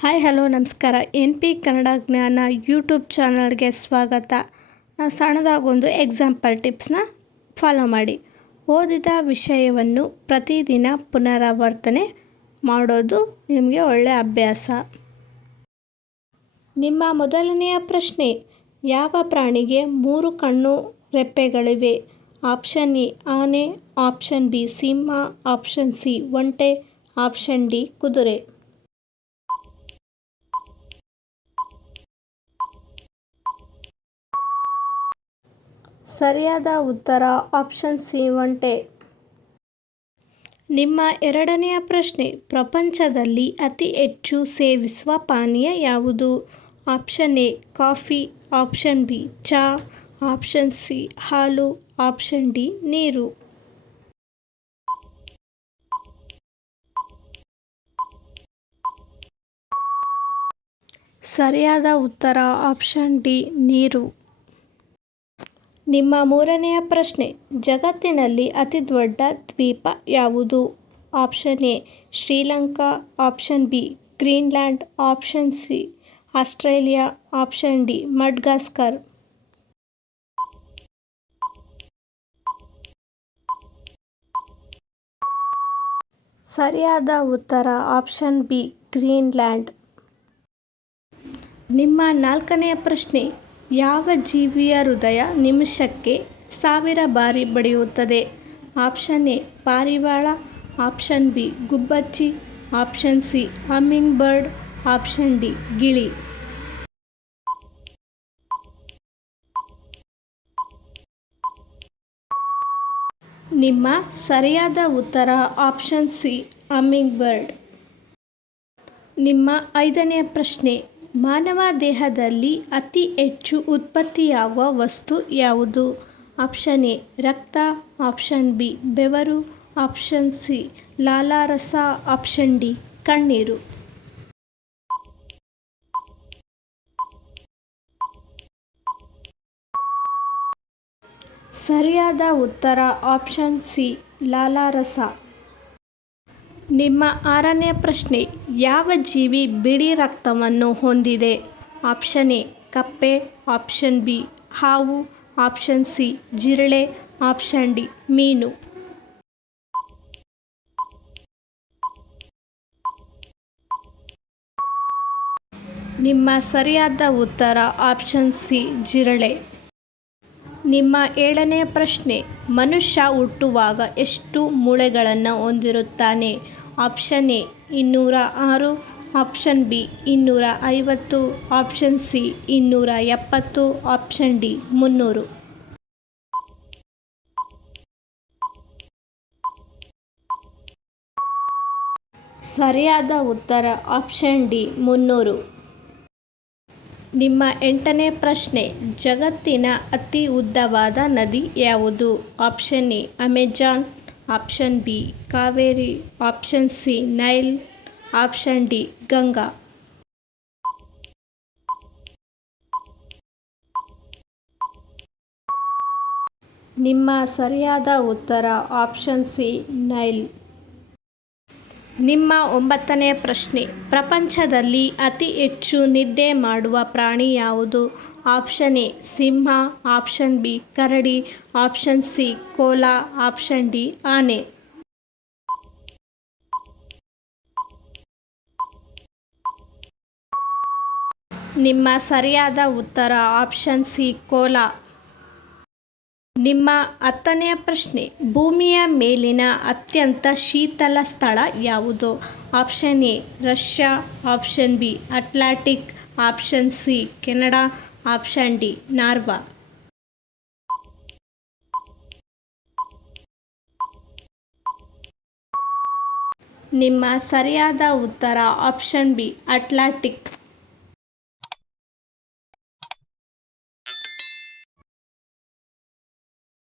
Hi hello ನಮಸ್ಕಾರ. NP Kannada ಜ್ಞಾನ YouTube ಚಾನಲ್ಗೆ ಸ್ವಾಗತ. ನಾವು ಸಣ್ಣದಾಗೊಂದು ಎಕ್ಸಾಂಪಲ್ ಟಿಪ್ಸ್ನ ಫಾಲೋ ಮಾಡಿ. ಓದಿದ ವಿಷಯವನ್ನು ಪ್ರತಿದಿನ ಪುನರಾವರ್ತನೆ ಮಾಡೋದು ನಿಮಗೆ ಒಳ್ಳೆಯ ಅಭ್ಯಾಸ. ನಿಮ್ಮ ಮೊದಲನೆಯ ಪ್ರಶ್ನೆ, ಯಾವ ಪ್ರಾಣಿಗೆ 3 ಕಣ್ಣು ರೆಪ್ಪೆಗಳಿವೆ? ಆಪ್ಷನ್ ಎ ಆನೆ, ಆಪ್ಷನ್ ಬಿ ಸಿಂಹ, ಆಪ್ಷನ್ ಸಿ ಒಂಟೆ, ಆಪ್ಷನ್ ಡಿ ಕುದುರೆ. ಸರಿಯಾದ ಉತ್ತರ ಆಪ್ಷನ್ ಸಿ ಒಂಟೆ. ನಿಮ್ಮ ಎರಡನೆಯ ಪ್ರಶ್ನೆ, ಪ್ರಪಂಚದಲ್ಲಿ ಅತಿ ಹೆಚ್ಚು ಸೇವಿಸುವ ಪಾನೀಯ ಯಾವುದು? Option A coffee, option B ಚಹಾ, ಆಪ್ಷನ್ ಸಿ ಹಾಲು, ಆಪ್ಷನ್ ಡಿ ನೀರು. ಸರಿಯಾದ ಉತ್ತರ ಆಪ್ಷನ್ ಡಿ ನೀರು. ನಿಮ್ಮ ಮೂರನೆಯ ಪ್ರಶ್ನೆ, ಜಗತ್ತಿನಲ್ಲಿ ಅತಿ ದೊಡ್ಡ ದ್ವೀಪ ಯಾವುದು? Option A Sri Lanka, option B Greenland, option C Australia, option D Madagascar. ಸರಿಯಾದ ಉತ್ತರ ಆಪ್ಷನ್ ಬಿ ಗ್ರೀನ್ಲ್ಯಾಂಡ್. ನಿಮ್ಮ ನಾಲ್ಕನೆಯ ಪ್ರಶ್ನೆ, ಯಾವ ಜೀವಿಯ ಹೃದಯ ನಿಮಿಷಕ್ಕೆ 1000 ಬಾರಿ ಬಡಿಯುತ್ತದೆ? ಆಪ್ಷನ್ ಎ ಪಾರಿವಾಳ, ಆಪ್ಷನ್ ಬಿ ಗುಬ್ಬಚ್ಚಿ, option C hummingbird, option D ಗಿಳಿ. ನಿಮ್ಮ ಸರಿಯಾದ ಉತ್ತರ ಆಪ್ಷನ್ ಸಿ ಹಮ್ಮಿಂಗ್ ಬರ್ಡ್. ನಿಮ್ಮ ಐದನೆಯ ಪ್ರಶ್ನೆ, ಮಾನವ ದೇಹದಲ್ಲಿ ಅತಿ ಹೆಚ್ಚು ಉತ್ಪತ್ತಿಯಾಗುವ ವಸ್ತು ಯಾವುದು? ಆಪ್ಷನ್ ಎ ರಕ್ತ, ಆಪ್ಷನ್ ಬಿ ಬೆವರು, ಆಪ್ಷನ್ ಸಿ ಲಾಲಾರಸ, ಆಪ್ಷನ್ ಡಿ ಕಣ್ಣೀರು. ಸರಿಯಾದ ಉತ್ತರ ಆಪ್ಷನ್ ಸಿ ಲಾಲಾರಸ. ನಿಮ್ಮ ಆರನೇ ಪ್ರಶ್ನೆ, ಯಾವ ಜೀವಿ ಬಿಳಿ ರಕ್ತವನ್ನು ಹೊಂದಿದೆ? ಆಪ್ಷನ್ ಎ ಕಪ್ಪೆ, ಆಪ್ಷನ್ ಬಿ ಹಾವು, ಆಪ್ಷನ್ ಸಿ ಜಿರಳೆ, ಆಪ್ಷನ್ ಡಿ ಮೀನು. ನಿಮ್ಮ ಸರಿಯಾದ ಉತ್ತರ ಆಪ್ಷನ್ ಸಿ ಜಿರಳೆ. ನಿಮ್ಮ ಏಳನೆಯ ಪ್ರಶ್ನೆ, ಮನುಷ್ಯ ಹುಟ್ಟುವಾಗ ಎಷ್ಟು ಮೂಳೆಗಳನ್ನು ಹೊಂದಿರುತ್ತಾನೆ? Option A 206, option B 250, option C 270, option D 300. ಸರಿಯಾದ ಉತ್ತರ ಆಪ್ಷನ್ ಡಿ 300. ನಿಮ್ಮ ಎಂಟನೇ ಪ್ರಶ್ನೆ, ಜಗತ್ತಿನ ಅತಿ ಉದ್ದವಾದ ನದಿ ಯಾವುದು? Option A Amazon, option B Kaveri, option C Nile, option D Ganga. ನಿಮ್ಮ ಸರಿಯಾದ ಉತ್ತರ ಆಪ್ಷನ್ ಸಿ ನೈಲ್. ನಿಮ್ಮ ಒಂಬತ್ತನೆಯ ಪ್ರಶ್ನೆ, ಪ್ರಪಂಚದಲ್ಲಿ ಅತಿ ಹೆಚ್ಚು ನಿದ್ದೆ ಮಾಡುವ ಪ್ರಾಣಿ ಯಾವುದು? ಆಪ್ಷನ್ ಎ ಸಿಂಹ, ಆಪ್ಷನ್ ಬಿ ಕರಡಿ, option C koala, option D ಆನೆ. ನಿಮ್ಮ ಸರಿಯಾದ ಉತ್ತರ ಆಪ್ಷನ್ ಸಿ ಕೋಲ. ನಿಮ್ಮ ಹತ್ತನೆಯ ಪ್ರಶ್ನೆ, ಭೂಮಿಯ ಮೇಲಿನ ಅತ್ಯಂತ ಶೀತಲ ಸ್ಥಳ ಯಾವುದು? Option A Russia, option B Atlantic, option C Canada, option D Norway. ನಿಮ್ಮ ಸರಿಯಾದ ಉತ್ತರ ಆಪ್ಷನ್ ಬಿ ಅಟ್ಲಾಂಟಿಕ್.